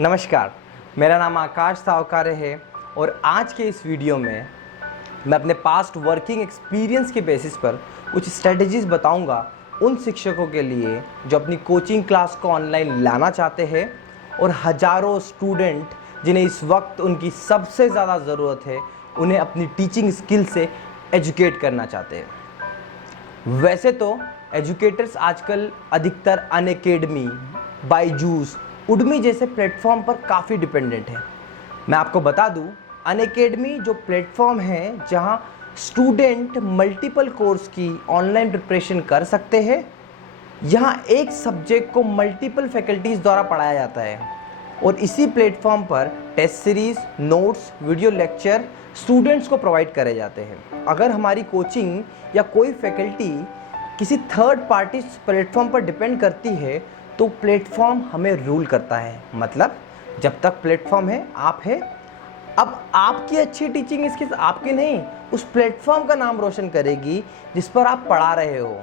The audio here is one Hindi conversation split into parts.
नमस्कार, मेरा नाम आकाश सावकारे है और आज के इस वीडियो में मैं अपने पास्ट वर्किंग एक्सपीरियंस के बेसिस पर कुछ स्ट्रेटजीज़ बताऊंगा उन शिक्षकों के लिए जो अपनी कोचिंग क्लास को ऑनलाइन लाना चाहते हैं और हज़ारों स्टूडेंट जिन्हें इस वक्त उनकी सबसे ज़्यादा ज़रूरत है, उन्हें अपनी टीचिंग स्किल से एजुकेट करना चाहते हैं। वैसे तो एजुकेटर्स आजकल अधिकतर अनअकैडमी, बायजूस, उडमी जैसे प्लेटफॉर्म पर काफ़ी डिपेंडेंट है। मैं आपको बता दूं, अनअकैडमी जो प्लेटफॉर्म है जहां स्टूडेंट मल्टीपल कोर्स की ऑनलाइन प्रिपरेशन कर सकते हैं। यहां एक सब्जेक्ट को मल्टीपल फैकल्टीज़ द्वारा पढ़ाया जाता है और इसी प्लेटफॉर्म पर test series, notes, video lecture students को प्रोवाइड करे जाते हैं। अगर हमारी कोचिंग या कोई फैकल्टी किसी थर्ड पार्टी प्लेटफॉर्म पर डिपेंड करती है तो प्लेटफॉर्म हमें रूल करता है। मतलब जब तक प्लेटफॉर्म है, आप है। अब आपकी अच्छी टीचिंग स्किल्स आपकी नहीं, उस प्लेटफॉर्म का नाम रोशन करेगी जिस पर आप पढ़ा रहे हो।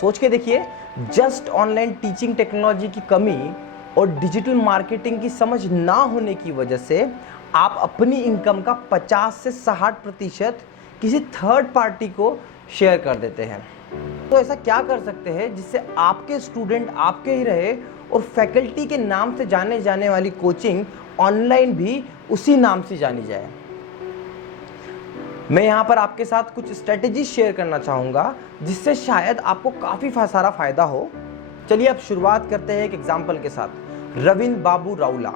सोच के देखिए, जस्ट ऑनलाइन टीचिंग टेक्नोलॉजी की कमी और डिजिटल मार्केटिंग की समझ ना होने की वजह से आप अपनी इनकम का 50 से 60% किसी थर्ड पार्टी को शेयर कर देते हैं। तो ऐसा क्या कर सकते हैं जिससे आपके स्टूडेंट आपके ही रहे और फैकल्टी के नाम से जाने जाने वाली कोचिंग ऑनलाइन भी उसी नाम से जानी जाए। मैं यहाँ पर आपके साथ कुछ स्ट्रेटजी शेयर करना चाहूँगा जिससे शायद आपको काफ़ी सारा फायदा हो। चलिए अब शुरुआत करते हैं एक एग्जाम्पल के साथ। रविंद्र बाबू राउला।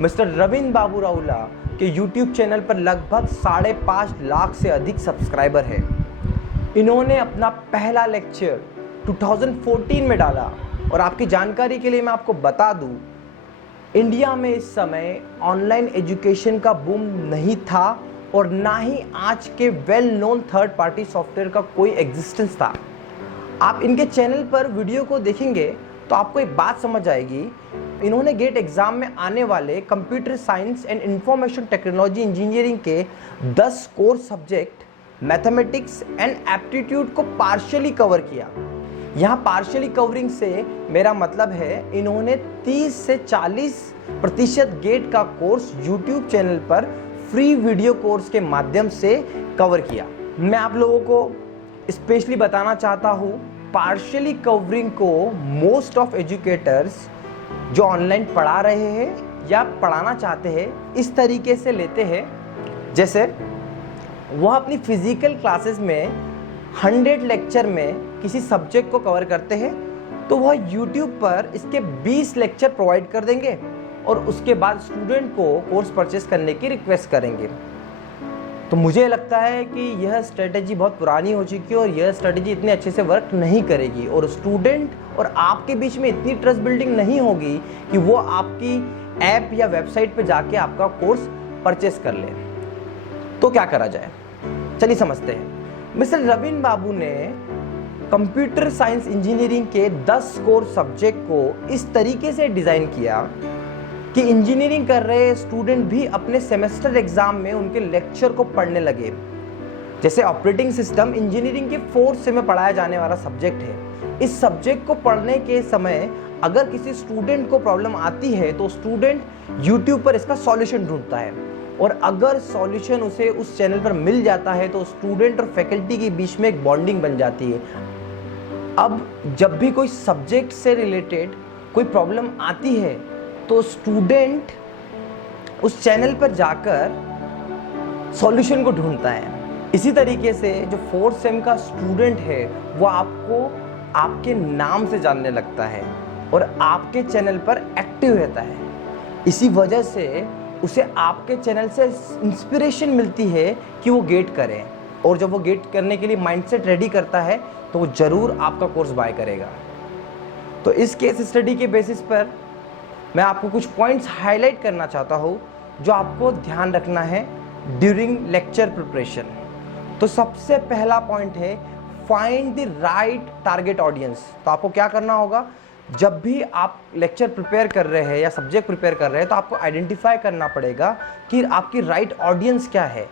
मिस्टर रविंद्र बाबू राउला के यूट्यूब चैनल पर लगभग 5.5 लाख से अधिक सब्सक्राइबर है। इन्होंने अपना पहला लेक्चर 2014 में डाला और आपकी जानकारी के लिए मैं आपको बता दूं, इंडिया में इस समय ऑनलाइन एजुकेशन का बूम नहीं था और ना ही आज के well known third party software का कोई एग्जिस्टेंस था। आप इनके चैनल पर वीडियो को देखेंगे तो आपको एक बात समझ आएगी। इन्होंने गेट एग्जाम में आने वाले computer science and information technology engineering के 10 core subject mathematics and aptitude को पार्शियली कवर किया। यहाँ पार्शियली कवरिंग से मेरा मतलब है इन्होंने 30 से 40% गेट का कोर्स यूट्यूब चैनल पर फ्री वीडियो कोर्स के माध्यम से कवर किया। मैं आप लोगों को स्पेशली बताना चाहता हूँ, पार्शियली कवरिंग को मोस्ट ऑफ एजुकेटर्स जो ऑनलाइन पढ़ा रहे हैं या पढ़ाना चाहते हैं इस तरीके से लेते हैं, जैसे वह अपनी फिजिकल क्लासेस में 100 लेक्चर में किसी सब्जेक्ट को कवर करते हैं तो वह यूट्यूब पर इसके 20 लेक्चर प्रोवाइड कर देंगे और उसके बाद स्टूडेंट को कोर्स परचेस करने की रिक्वेस्ट करेंगे। तो मुझे लगता है कि यह स्ट्रेटेजी बहुत पुरानी हो चुकी है और यह स्ट्रेटेजी इतने अच्छे से वर्क नहीं करेगी और स्टूडेंट और आपके बीच में इतनी ट्रस्ट बिल्डिंग नहीं होगी कि वो आपकी ऐप या वेबसाइट पर जाके आपका कोर्स परचेस कर ले। तो क्या करा जाए, चलिए समझते हैं। मिस्टर रविंद्र बाबू ने कंप्यूटर साइंस इंजीनियरिंग के 10 कोर सब्जेक्ट को इस तरीके से डिज़ाइन किया कि इंजीनियरिंग कर रहे स्टूडेंट भी अपने सेमेस्टर एग्जाम में उनके लेक्चर को पढ़ने लगे। जैसे ऑपरेटिंग सिस्टम इंजीनियरिंग के 4th सेम में पढ़ाया जाने वाला सब्जेक्ट है। इस सब्जेक्ट को पढ़ने के समय अगर किसी स्टूडेंट को प्रॉब्लम आती है तो स्टूडेंट यूट्यूब पर इसका सॉल्यूशन ढूंढता है और अगर सॉल्यूशन उसे उस चैनल पर मिल जाता है तो स्टूडेंट और फैकल्टी के बीच में एक बॉन्डिंग बन जाती है। अब जब भी कोई सब्जेक्ट से रिलेटेड कोई प्रॉब्लम आती है तो स्टूडेंट उस चैनल पर जाकर सॉल्यूशन को ढूंढता है। इसी तरीके से जो 4th सेम का स्टूडेंट है वो आपको आपके नाम से जानने लगता है और आपके चैनल पर एक्टिव रहता है। इसी वजह से उसे आपके चैनल से इंस्पिरेशन मिलती है कि वो गेट करे और जब वो गेट करने के लिए माइंडसेट रेडी करता है तो वो ज़रूर आपका कोर्स बाय करेगा। तो इस केस स्टडी के बेसिस पर मैं आपको कुछ पॉइंट्स हाईलाइट करना चाहता हूँ जो आपको ध्यान रखना है ड्यूरिंग लेक्चर प्रिपरेशन। तो सबसे पहला पॉइंट है find the right target audience. तो आपको क्या करना होगा, जब भी आप लेक्चर प्रिपेयर कर रहे हैं या सब्जेक्ट प्रिपेयर कर रहे हैं तो आपको आइडेंटिफाई करना पड़ेगा कि आपकी राइट ऑडियंस क्या है,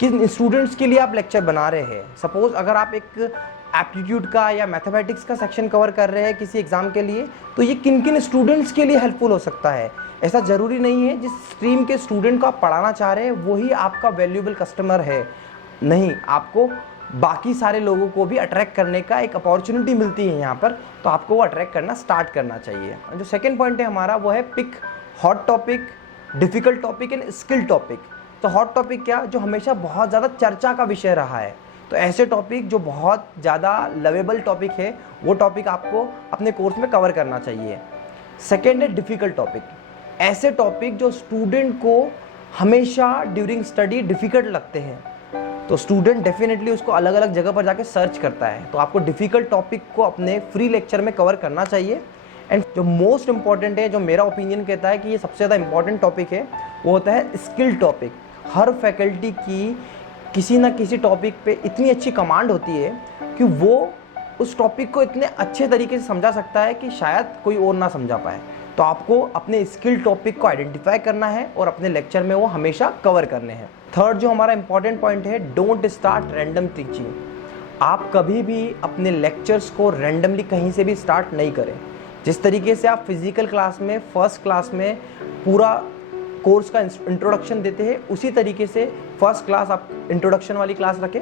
किन स्टूडेंट्स के लिए आप लेक्चर बना रहे हैं। सपोज अगर आप एक एप्टीट्यूड का या मैथमेटिक्स का सेक्शन कवर कर रहे हैं किसी एग्जाम के लिए तो ये किन किन स्टूडेंट्स के लिए हेल्पफुल हो सकता है। ऐसा ज़रूरी नहीं है जिस स्ट्रीम के स्टूडेंट को आप पढ़ाना चाह रहे हैं वही आपका वैल्यूएबल कस्टमर है। नहीं, आपको बाकी सारे लोगों को भी अट्रैक्ट करने का एक अपॉर्चुनिटी मिलती है यहाँ पर, तो आपको वो अट्रैक्ट करना स्टार्ट करना चाहिए। जो सेकेंड पॉइंट है हमारा वो है pick hot topic, difficult topic and skill topic. तो हॉट टॉपिक क्या, जो हमेशा बहुत ज़्यादा चर्चा का विषय रहा है, तो ऐसे टॉपिक जो बहुत ज़्यादा लवेबल टॉपिक है वो टॉपिक आपको अपने कोर्स में कवर करना चाहिए। सेकेंड है डिफ़िकल्ट टॉपिक, ऐसे टॉपिक जो स्टूडेंट को हमेशा ड्यूरिंग स्टडी डिफ़िकल्ट लगते हैं, तो स्टूडेंट डेफिनेटली उसको अलग अलग जगह पर जाके सर्च करता है, तो आपको डिफ़िकल्ट टॉपिक को अपने फ्री लेक्चर में कवर करना चाहिए। एंड जो मोस्ट इंपॉर्टेंट है, जो मेरा ओपिनियन कहता है कि ये सबसे ज़्यादा इंपॉर्टेंट टॉपिक है, वो होता है स्किल टॉपिक। हर फैकल्टी की किसी ना किसी टॉपिक पे इतनी अच्छी कमांड होती है कि वो उस टॉपिक को इतने अच्छे तरीके से समझा सकता है कि शायद कोई और ना समझा पाए। तो आपको अपने स्किल टॉपिक को आइडेंटिफाई करना है और अपने लेक्चर में वो हमेशा कवर करने हैं। थर्ड जो हमारा इंपॉर्टेंट पॉइंट है, डोंट स्टार्ट रैंडम टीचिंग। आप कभी भी अपने लेक्चर्स को रैंडमली कहीं से भी स्टार्ट नहीं करें। जिस तरीके से आप फिजिकल क्लास में फर्स्ट क्लास में पूरा कोर्स का इंट्रोडक्शन देते हैं, उसी तरीके से फर्स्ट क्लास आप इंट्रोडक्शन वाली क्लास रखें,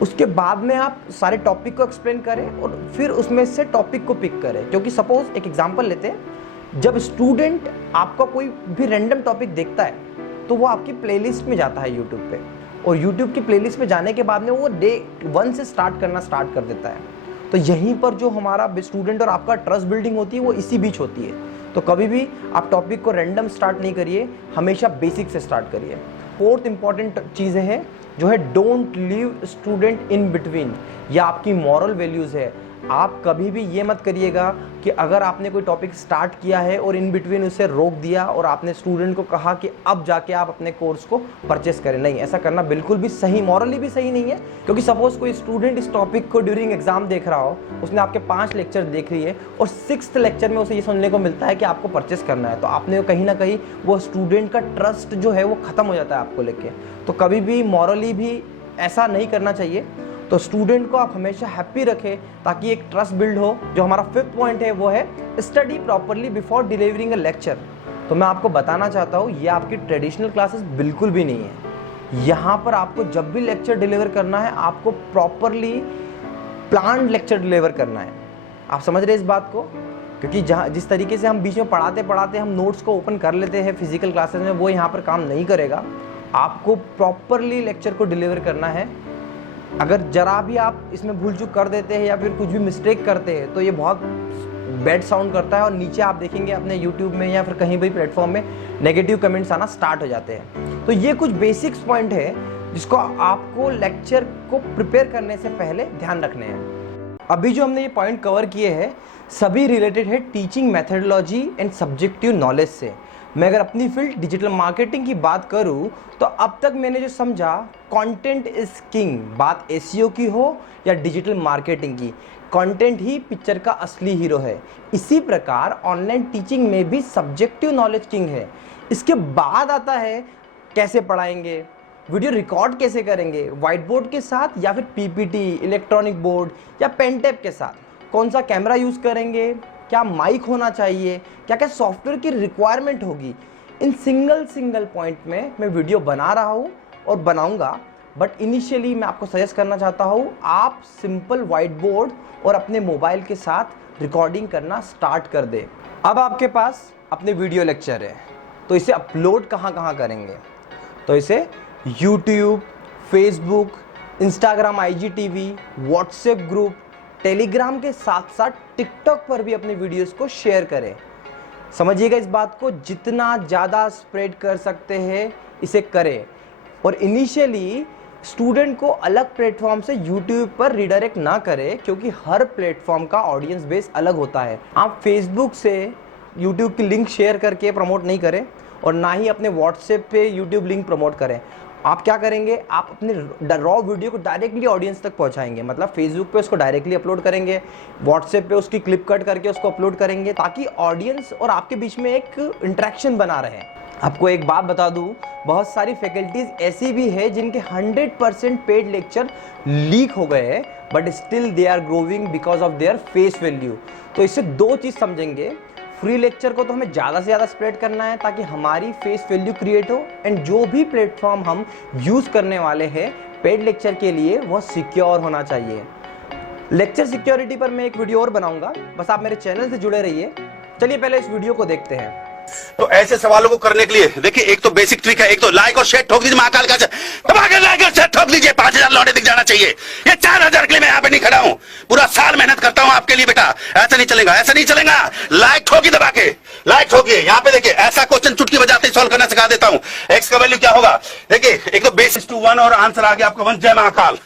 उसके बाद में आप सारे टॉपिक को एक्सप्लेन करें और फिर उसमें से टॉपिक को पिक करें। क्योंकि सपोज एक एग्जांपल लेते हैं, जब स्टूडेंट आपका कोई भी रैंडम टॉपिक देखता है तो वो आपकी प्लेलिस्ट में जाता है यूट्यूब पे, और यूट्यूब की प्लेलिस्ट में जाने के बाद में वो डे 1 से स्टार्ट करना स्टार्ट कर देता है। तो यहीं पर जो हमारा स्टूडेंट और आपका ट्रस्ट बिल्डिंग होती है वो इसी बीच होती है। तो कभी भी आप टॉपिक को रैंडम स्टार्ट नहीं करिए, हमेशा बेसिक से स्टार्ट करिए। फोर्थ इंपॉर्टेंट चीज़ है जो है don't leave student in between, या आपकी मॉरल वैल्यूज़ है। आप कभी भी ये मत करिएगा कि अगर आपने कोई टॉपिक स्टार्ट किया है और इन बिटवीन उसे रोक दिया और आपने स्टूडेंट को कहा कि अब जाके आप अपने कोर्स को परचेस करें। नहीं, ऐसा करना बिल्कुल भी सही, मॉरली भी सही नहीं है। क्योंकि सपोज कोई स्टूडेंट इस टॉपिक को ड्यूरिंग एग्जाम देख रहा हो, उसने आपके 5 लेक्चर देख लिए और 6th लेक्चर में उसे ये सुनने को मिलता है कि आपको परचेस करना है, तो आपने कहीं ना कहीं वो स्टूडेंट का ट्रस्ट जो है वो ख़त्म हो जाता है आपको लेके। तो कभी भी मॉरली भी ऐसा नहीं करना चाहिए। तो स्टूडेंट को आप हमेशा हैप्पी रखें ताकि एक ट्रस्ट बिल्ड हो। जो हमारा 5th पॉइंट है वो है study properly before delivering a lecture. तो मैं आपको बताना चाहता हूँ, ये आपकी ट्रेडिशनल क्लासेस बिल्कुल भी नहीं है। यहाँ पर आपको जब भी लेक्चर डिलीवर करना है, आपको प्रॉपरली प्लान्ड लेक्चर डिलीवर करना है। आप समझ रहे हैं इस बात को? क्योंकि जिस तरीके से हम बीच में पढ़ाते पढ़ाते हम नोट्स को ओपन कर लेते हैं फिजिकल क्लासेस में, वो यहाँ पर काम नहीं करेगा। आपको प्रॉपरली लेक्चर को डिलीवर करना है। अगर जरा भी आप इसमें भूल चूक कर देते हैं या फिर कुछ भी मिस्टेक करते हैं तो ये बहुत बैड साउंड करता है और नीचे आप देखेंगे अपने YouTube में या फिर कहीं भी प्लेटफॉर्म में नेगेटिव कमेंट्स आना स्टार्ट हो जाते हैं। तो ये कुछ बेसिक्स पॉइंट है जिसको आपको लेक्चर को प्रिपेयर करने से पहले ध्यान रखने हैं। अभी जो हमने ये पॉइंट कवर किए हैं सभी रिलेटेड है teaching methodology and subjective knowledge से। मैं अगर अपनी फील्ड डिजिटल मार्केटिंग की बात करूं तो अब तक मैंने जो समझा, कंटेंट इज किंग। बात एसईओ की हो या डिजिटल मार्केटिंग की, कंटेंट ही पिक्चर का असली हीरो है। इसी प्रकार ऑनलाइन टीचिंग में भी सब्जेक्टिव नॉलेज किंग है। इसके बाद आता है कैसे पढ़ाएंगे, वीडियो रिकॉर्ड कैसे करेंगे, व्हाइट बोर्ड के साथ या फिर पीपीटी, इलेक्ट्रॉनिक बोर्ड या पेन टैब के साथ, कौन सा कैमरा यूज़ करेंगे, क्या माइक होना चाहिए, क्या क्या सॉफ्टवेयर की रिक्वायरमेंट होगी। इन सिंगल पॉइंट में मैं वीडियो बना रहा हूँ और बनाऊंगा। बट इनिशियली मैं आपको सजेस्ट करना चाहता हूँ, आप सिंपल व्हाइट बोर्ड और अपने मोबाइल के साथ रिकॉर्डिंग करना स्टार्ट कर दें। अब आपके पास अपने वीडियो लेक्चर है, तो इसे अपलोड कहाँ करेंगे? तो इसे YouTube, Facebook, Instagram, IGTV, WhatsApp group, Telegram के साथ साथ टिकटॉक पर भी अपने वीडियोस को शेयर करें। समझिएगा इस बात को, जितना ज़्यादा स्प्रेड कर सकते हैं इसे करें। और इनिशियली स्टूडेंट को अलग प्लेटफॉर्म से यूट्यूब पर रिडायरेक्ट ना करें, क्योंकि हर प्लेटफॉर्म का ऑडियंस बेस अलग होता है। आप फेसबुक से यूट्यूब की लिंक शेयर करके प्रमोट नहीं करें और ना ही अपने व्हाट्सएप पे यूट्यूब लिंक प्रमोट करें। आप क्या करेंगे, आप अपने रॉ वीडियो को डायरेक्टली ऑडियंस तक पहुंचाएंगे। मतलब फेसबुक पे उसको डायरेक्टली अपलोड करेंगे, व्हाट्सएप पे उसकी क्लिप कट करके उसको अपलोड करेंगे, ताकि ऑडियंस और आपके बीच में एक इंटरेक्शन बना रहे। आपको एक बात बता दूं, बहुत सारी फैकल्टीज ऐसी भी है जिनके 100% पेड लेक्चर लीक हो गए हैं, but still they are growing because of their face value. तो इससे 2 चीज़ समझेंगे। फ्री लेक्चर को तो हमें ज़्यादा से ज़्यादा स्प्रेड करना है ताकि हमारी फेस वैल्यू क्रिएट हो, एंड जो भी प्लेटफॉर्म हम यूज़ करने वाले हैं पेड लेक्चर के लिए वो सिक्योर होना चाहिए। लेक्चर सिक्योरिटी पर मैं एक वीडियो और बनाऊंगा, बस आप मेरे चैनल से जुड़े रहिए। चलिए पहले इस वीडियो को देखते हैं। तो ऐसे सवालों को करने के लिए देखिए, एक तो बेसिक ट्रिक है, एक तो लाइक और शेयर ठोक दीजिए, महाकाल का लाइक और शेयर ठोक दीजिए, 5000 लौटे दिख जाना चाहिए। ये 4000 के लिए मैं यहाँ पे नहीं खड़ा हूँ, पूरा साल मेहनत करता हूँ आपके लिए बेटा। ऐसा नहीं चलेगा, ऐसा नहीं चलेगा। लाइक ठोकी दबा के, लाइक ठोकिए। यहाँ पे देखिए, ऐसा क्वेश्चन चुटकी बजाते ही सॉल्व करना सिखा देता हूँ। एक्स का वैल्यू क्या होगा, देखिए एक तो बेसिस टू 1 और आंसर आ गया आपका 1। जय Mahakal.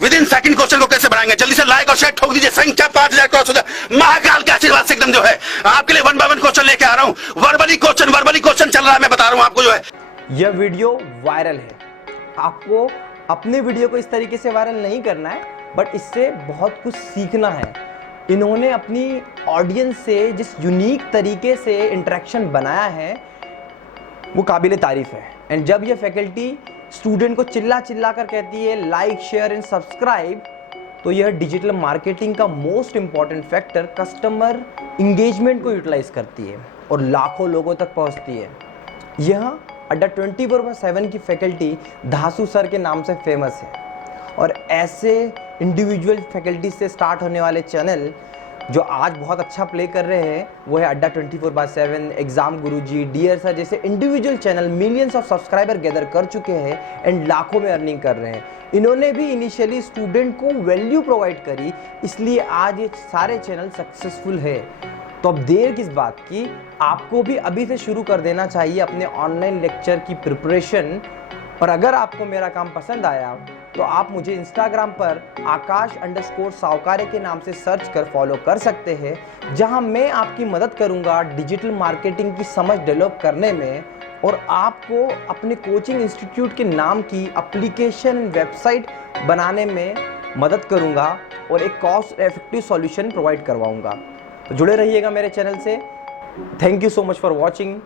With in second question को कैसे बढ़ाएंगे, जल्दी से लाइक और शेयर ठोक दीजिए। संख्या 5000 क्रॉस हो जाए, महाकाल के आशीर्वाद से एकदम जो है आपके लिए 1 बाय 1 क्वेश्चन लेके आ रहा हूं। वर्बली क्वेश्चन चल रहा है, मैं बता रहा हूं आपको जो है। यह वीडियो वायरल है, आपको अपने वीडियो को इस तरीके से वायरल नहीं करना है, बट इससे बहुत कुछ सीखना है। इन्होंने अपनी ऑडियंस से जिस यूनिक तरीके से इंटरेक्शन बनाया है वो काबिल तारीफ है। एंड जब ये फैकल्टी स्टूडेंट को चिल्ला चिल्ला कर कहती है लाइक शेयर एंड सब्सक्राइब, तो यह डिजिटल मार्केटिंग का most important factor customer engagement को यूटिलाइज करती है और लाखों लोगों तक पहुंचती है। यह अड्डा 24/7 की फैकल्टी धासु सर के नाम से फेमस है, और ऐसे इंडिविजुअल फैकल्टी से स्टार्ट होने वाले चैनल जो आज बहुत अच्छा प्ले कर रहे हैं वो है अड्डा 24/7, एग्जाम गुरुजी, डियर सर जैसे individual channel millions of subscriber gather कर चुके हैं एंड लाखों में अर्निंग कर रहे हैं। इन्होंने भी इनिशियली स्टूडेंट को वैल्यू प्रोवाइड करी, इसलिए आज ये सारे चैनल सक्सेसफुल है। तो अब देर किस बात की, आपको भी अभी से शुरू कर देना चाहिए अपने ऑनलाइन लेक्चर की प्रिपरेशन। और अगर आपको मेरा काम पसंद आया तो आप मुझे इंस्टाग्राम पर आकाश_सावकारे के नाम से सर्च कर फॉलो कर सकते हैं, जहां मैं आपकी मदद करूंगा डिजिटल मार्केटिंग की समझ डेवलप करने में, और आपको अपने कोचिंग इंस्टीट्यूट के नाम की एप्लीकेशन वेबसाइट बनाने में मदद करूंगा और एक कॉस्ट इफेक्टिव सॉल्यूशन प्रोवाइड करवाऊंगा। तो जुड़े रहिएगा मेरे चैनल से। Thank you so much for watching.